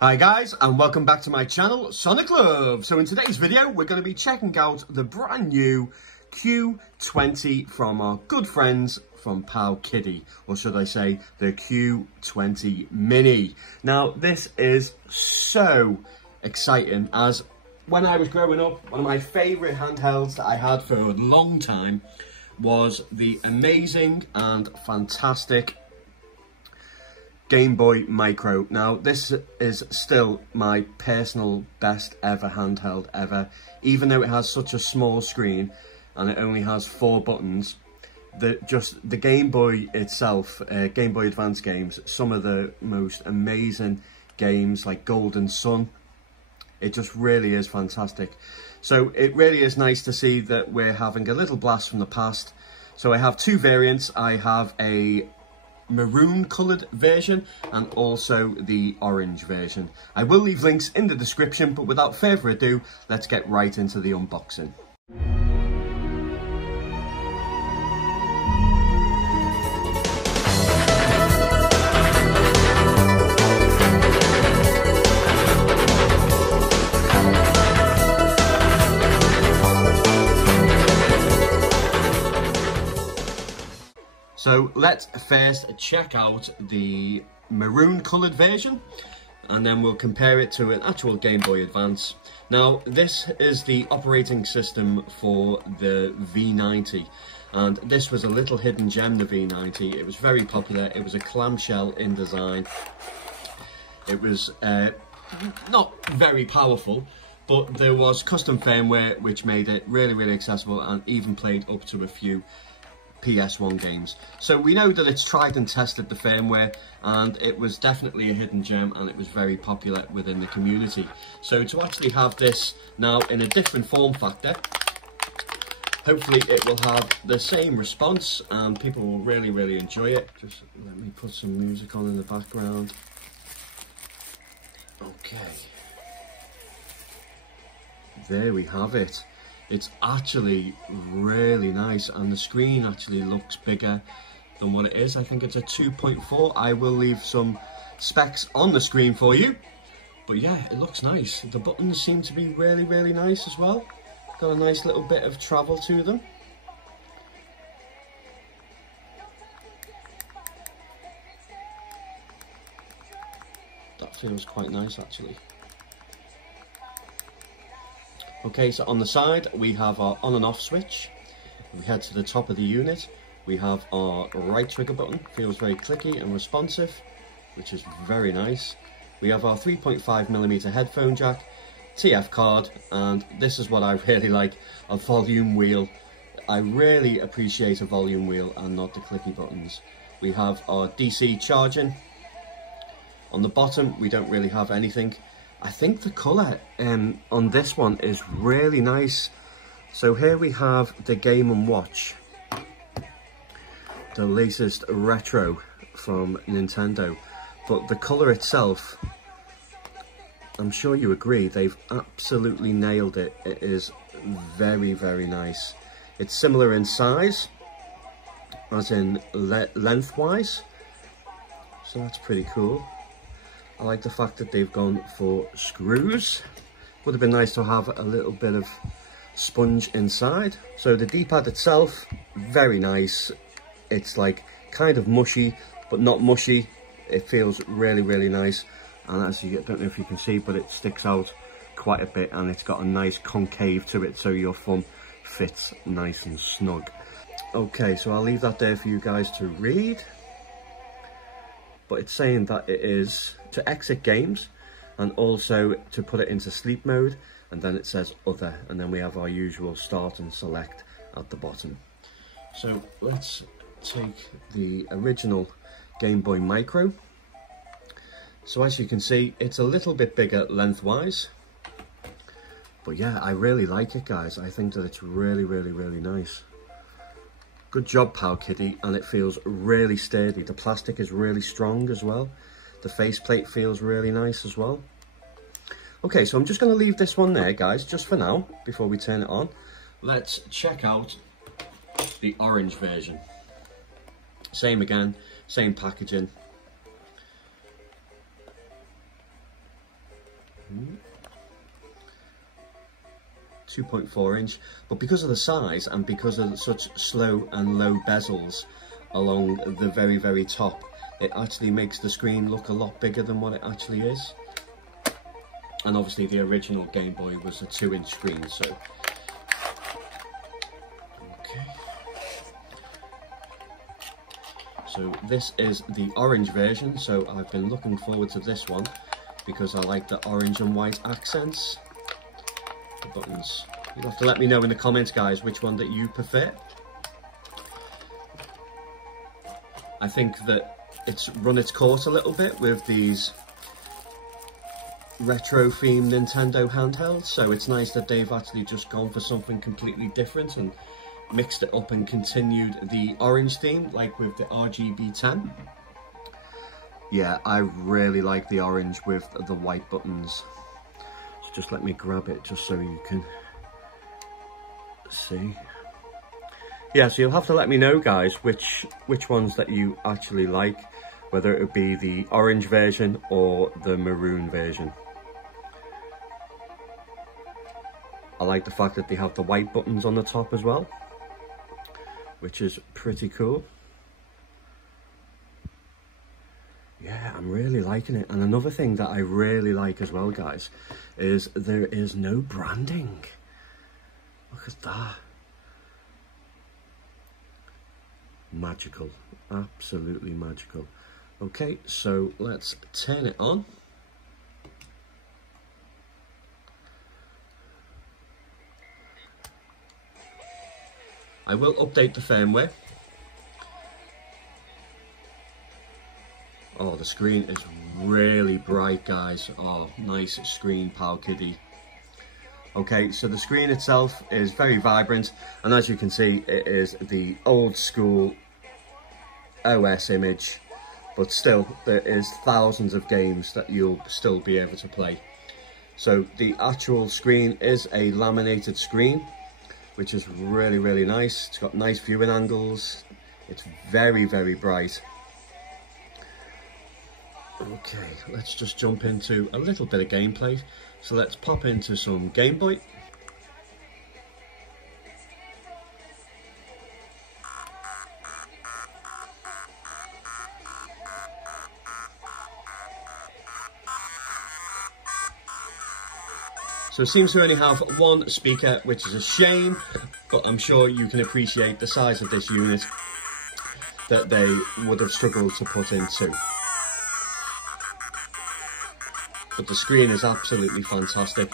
Hi guys, and welcome back to my channel, Sonic Love. So in today's video, we're going to be checking out the brand new Q20 from our good friends from Powkiddy, or should I say, the Q20 Mini. Now, this is so exciting, as when I was growing up, one of my favourite handhelds that I had for a long time was the amazing and fantastic Gameboy Micro. Now, this is still my personal best ever handheld ever. Even though it has such a small screen and it only has 4 buttons, the Game Boy itself, Game Boy Advance games, some of the most amazing games like Golden Sun, it just really is fantastic. So it really is nice to see that we're having a little blast from the past. So I have 2 variants. I have a maroon coloured version and also the orange version. I will leave links in the description, but without further ado, let's get right into the unboxing. So let's first check out the maroon coloured version, and then we'll compare it to an actual Game Boy Advance. Now, this is the operating system for the V90, and this was a little hidden gem, the V90. It was very popular. It was a clamshell in design. It was not very powerful, but there was custom firmware which made it really accessible and even played up to a few PS1 games. So we know that it's tried and tested, the firmware, and it was definitely a hidden gem, and it was very popular within the community. So to actually have this now in a different form factor, hopefully it will have the same response and people will really enjoy it. Just let me put some music on in the background. Okay, there we have it. It's actually really nice, and the screen actually looks bigger than what it is. I think it's a 2.4. I will leave some specs on the screen for you. But yeah, it looks nice. The buttons seem to be really nice as well. Got a nice little bit of travel to them. That feels quite nice actually. Okay, so on the side we have our on and off switch. If we head to the top of the unit, we have our right trigger button. Feels very clicky and responsive, which is very nice. We have our 3.5mm headphone jack, TF card, and this is what I really like, a volume wheel. I really appreciate a volume wheel and not the clicky buttons. We have our DC charging. On the bottom we don't really have anything. I think the colour on this one is really nice. So here we have the Game & Watch, the latest retro from Nintendo. But the colour itself, I'm sure you agree, they've absolutely nailed it. It is very nice. It's similar in size, as in lengthwise. So that's pretty cool. I like the fact that they've gone for screws. Would have been nice to have a little bit of sponge inside. So the D-pad itself, very nice. It's like kind of mushy, but not mushy. It feels really nice. And as you don't know if you can see, but it sticks out quite a bit, and it's got a nice concave to it, so your thumb fits nice and snug. Okay, so I'll leave that there for you guys to read. But it's saying that it is to exit games and also to put it into sleep mode, and then it says other, and then we have our usual start and select at the bottom. So let's take the original Game Boy Micro. So as you can see, it's a little bit bigger lengthwise, but yeah, I really like it, guys. I think that it's really nice. Good job, Powkiddy, and it feels really sturdy. The plastic is really strong as well. The faceplate feels really nice as well. Okay, so I'm just going to leave this one there, guys, just for now, before we turn it on. Let's check out the orange version. Same again, same packaging. 2.4 inch, but because of the size and because of such slow and low bezels along the very top, it actually makes the screen look a lot bigger than what it actually is. And obviously the original Game Boy was a 2-inch screen, so okay. So this is the orange version, so I've been looking forward to this one because I like the orange and white accents. The buttons. You'll have to let me know in the comments, guys, which one that you prefer. I think that it's run its course a little bit with these retro themed Nintendo handhelds, so it's nice that they've actually just gone for something completely different and mixed it up and continued the orange theme like with the RGB10. Yeah, I really like the orange with the white buttons. So just let me grab it just so you can see. Yeah, so you'll have to let me know, guys, which ones that you actually like, whether it would be the orange version or the maroon version. I like the fact that they have the white buttons on the top as well, which is pretty cool. Yeah, I'm really liking it. And another thing that I really like as well, guys, is there is no branding. Look at that. Magical, absolutely magical. Okay, so let's turn it on. I will update the firmware. Oh, the screen is really bright, guys. Oh, nice screen, Powkiddy. Okay, so the screen itself is very vibrant, and as you can see, it is the old school OS image, but still, there is thousands of games that you'll still be able to play. So the actual screen is a laminated screen, which is really nice. It's got nice viewing angles. It's very bright. Okay, let's just jump into a little bit of gameplay. So let's pop into some Game Boy. So it seems to only have one speaker, which is a shame, but I'm sure you can appreciate the size of this unit that they would have struggled to put into. But the screen is absolutely fantastic.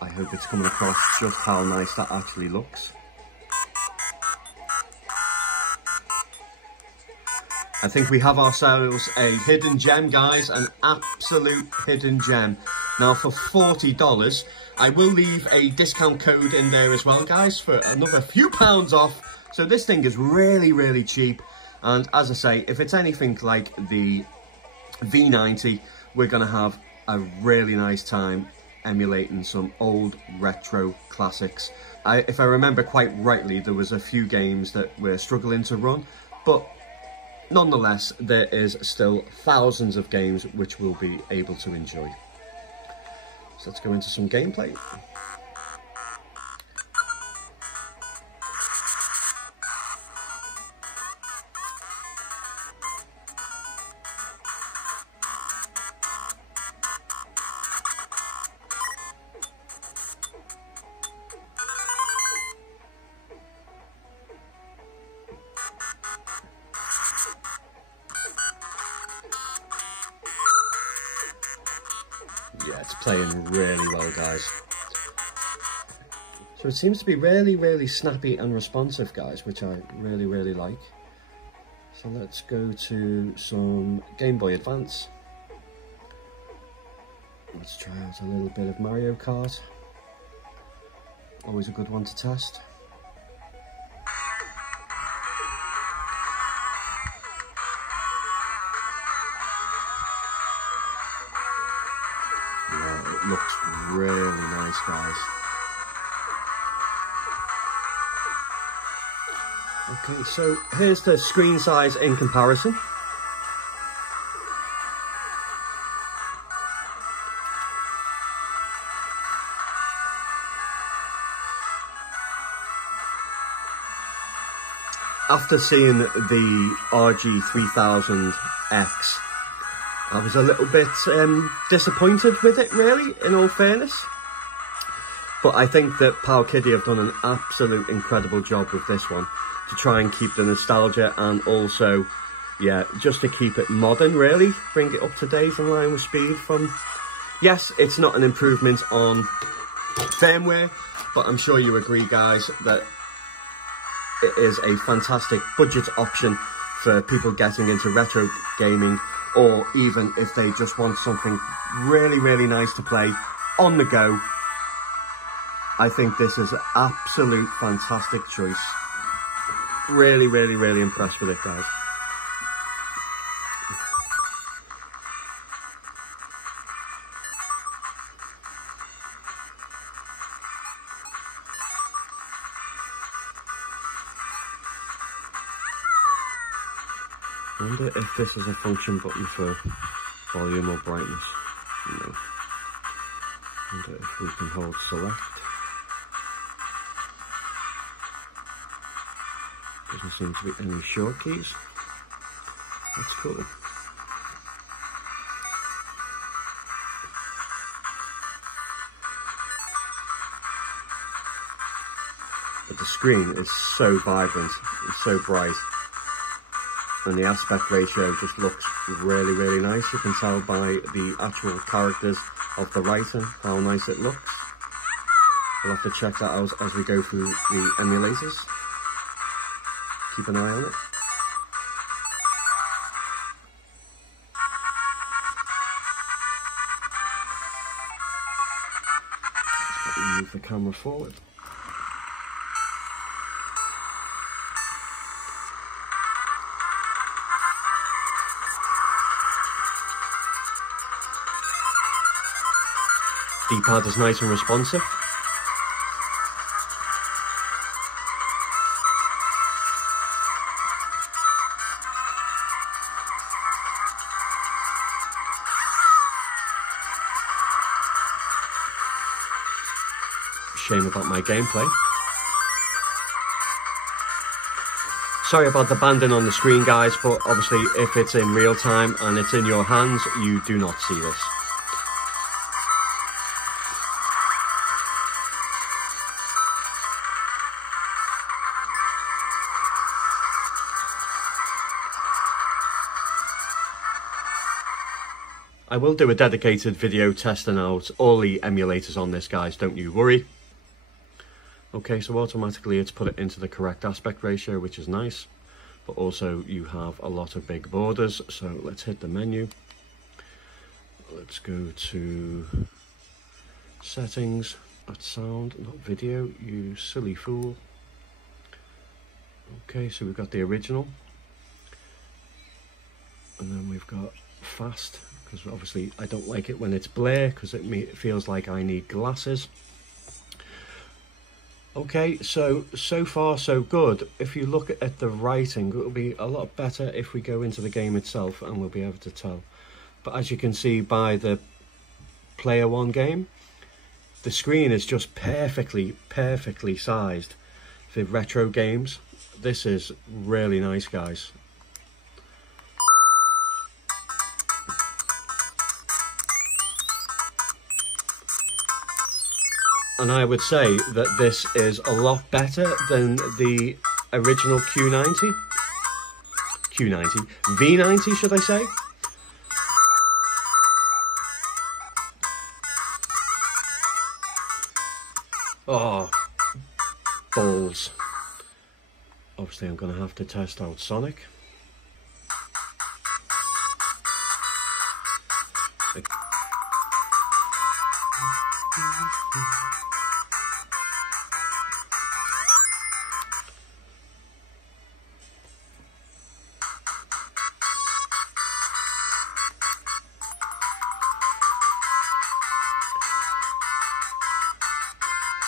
I hope it's coming across just how nice that actually looks. I think we have ourselves a hidden gem, guys, an absolute hidden gem. Now for $40, I will leave a discount code in there as well, guys, for another few pounds off. So this thing is really cheap. And as I say, if it's anything like the V90, we're going to have a really nice time emulating some old retro classics. If I remember quite rightly, there was a few games that we're struggling to run, but nonetheless, there is still thousands of games which we'll be able to enjoy. So let's go into some gameplay. Yeah, it's playing really well, guys. So it seems to be really snappy and responsive, guys, which I really like. So let's go to some Game Boy Advance. Let's try out a little bit of Mario Kart. Always a good one to test. Yeah, it looks really nice, guys. Okay, so here's the screen size in comparison. after seeing the RG3000X, I was a little bit disappointed with it, really, in all fairness. But I think that Powkiddy have done an absolute incredible job with this one to try and keep the nostalgia, and also, yeah, just to keep it modern, really. Bring it up to date in line with speed from... Yes, it's not an improvement on firmware, but I'm sure you agree, guys, that it is a fantastic budget option for people getting into retro gaming, or even if they just want something really, really nice to play on the go. I think this is an absolute fantastic choice. Really, really, really impressed with it, guys. I wonder if this is a function button for volume or brightness. No. I wonder if we can hold select. Doesn't seem to be any short keys. That's cool. But the screen is so vibrant, it's so bright. And the aspect ratio just looks really, really nice. You can tell by the actual characters of the writing how nice it looks. We'll have to check that out as we go through the emulators. Keep an eye on it. Just move the camera forward. D-pad is nice and responsive. Shame about my gameplay. Sorry about the banding on the screen, guys, but obviously if it's in real time and it's in your hands, you do not see this. I will do a dedicated video testing out all the emulators on this, guys, don't you worry. Okay, so automatically it's put it into the correct aspect ratio, which is nice. But also you have a lot of big borders, so let's hit the menu. Let's go to settings, that's sound, not video, you silly fool. Okay, so we've got the original. And then we've got fast, because obviously I don't like it when it's blur, because it feels like I need glasses. Okay, so far so good. If you look at the writing, it'll be a lot better if we go into the game itself and we'll be able to tell. But as you can see by the Player One game, the screen is just perfectly sized for retro games. This is really nice, guys. And I would say that this is a lot better than the original Q90. V90, should I say? Oh, balls. Obviously I'm going to have to test out Sonic.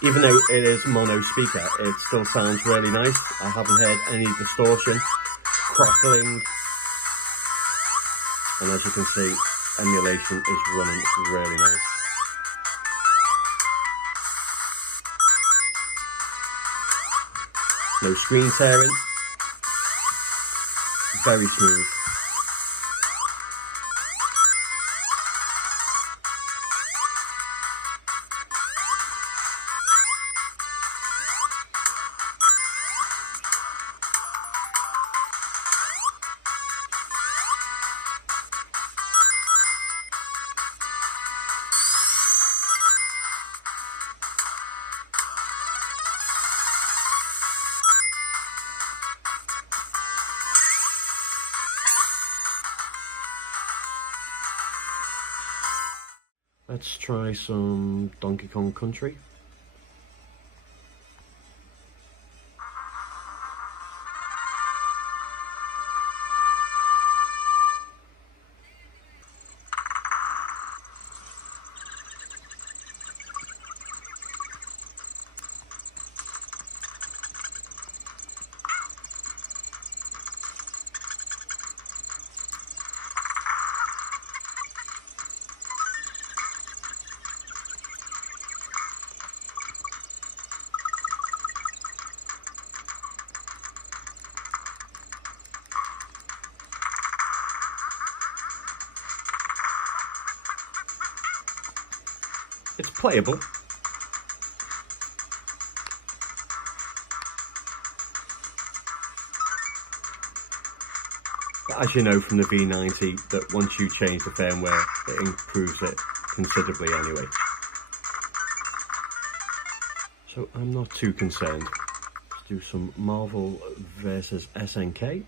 Even though it is mono speaker, it still sounds really nice. I haven't heard any distortion, crackling. And as you can see, emulation is running really nice. No screen tearing. very smooth. Let's try some Donkey Kong Country. It's playable. But as you know from the V90, that once you change the firmware, it improves it considerably anyway. So I'm not too concerned. Let's do some Marvel versus SNK.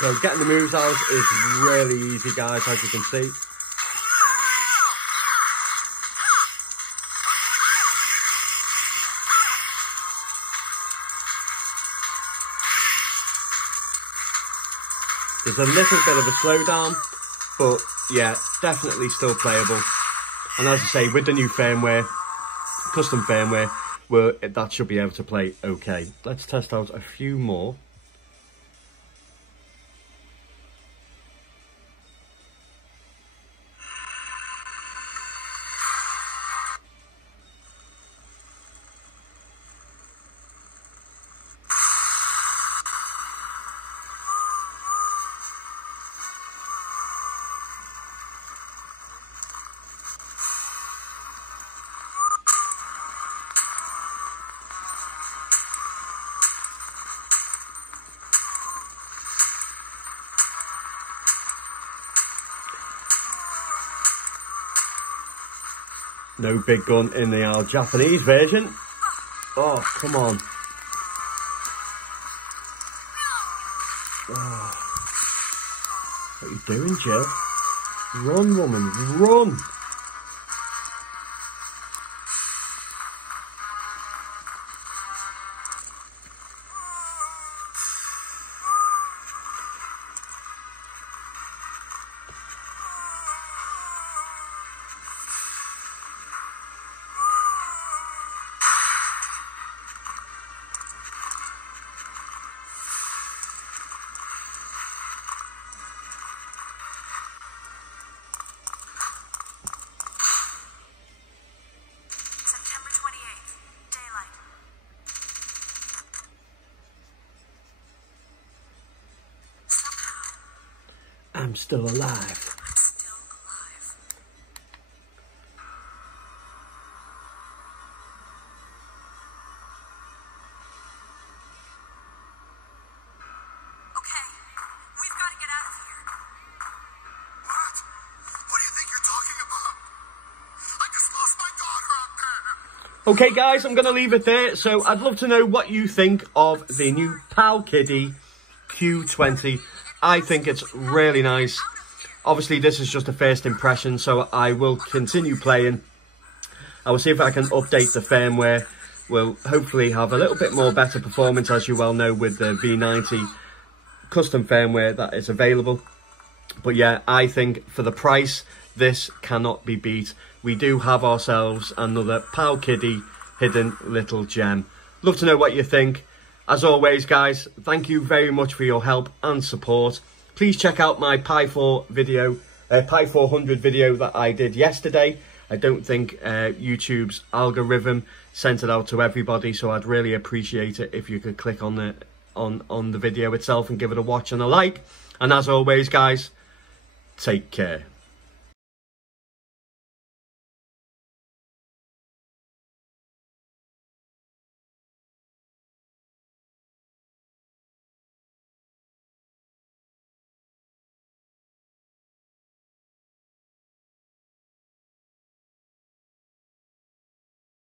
So getting the moves out is really easy, guys, as you can see. There's a little bit of a slowdown, but yeah, definitely still playable. And as I say, with the new firmware, custom firmware, that should be able to play okay. Let's test out a few more. No big gun in the Japanese version. Oh, come on. Oh. What are you doing, Jill? Run, woman, run! I'm still alive. Okay guys, I'm going to leave it there. So I'd love to know what you think of the new Powkiddy Q20. I think it's really nice. Obviously this is just a first impression, so I will continue playing. I will see if I can update the firmware. We'll hopefully have a little bit more better performance, as you well know, with the V90 custom firmware that is available. But yeah, I think for the price, this cannot be beat. We do have ourselves another Powkiddy hidden little gem. Love to know what you think. As always guys, thank you very much for your help and support. Please check out my Pi 400 video that I did yesterday. I don't think YouTube's algorithm sent it out to everybody, so I'd really appreciate it if you could click on the video itself and give it a watch and a like. And as always guys, take care.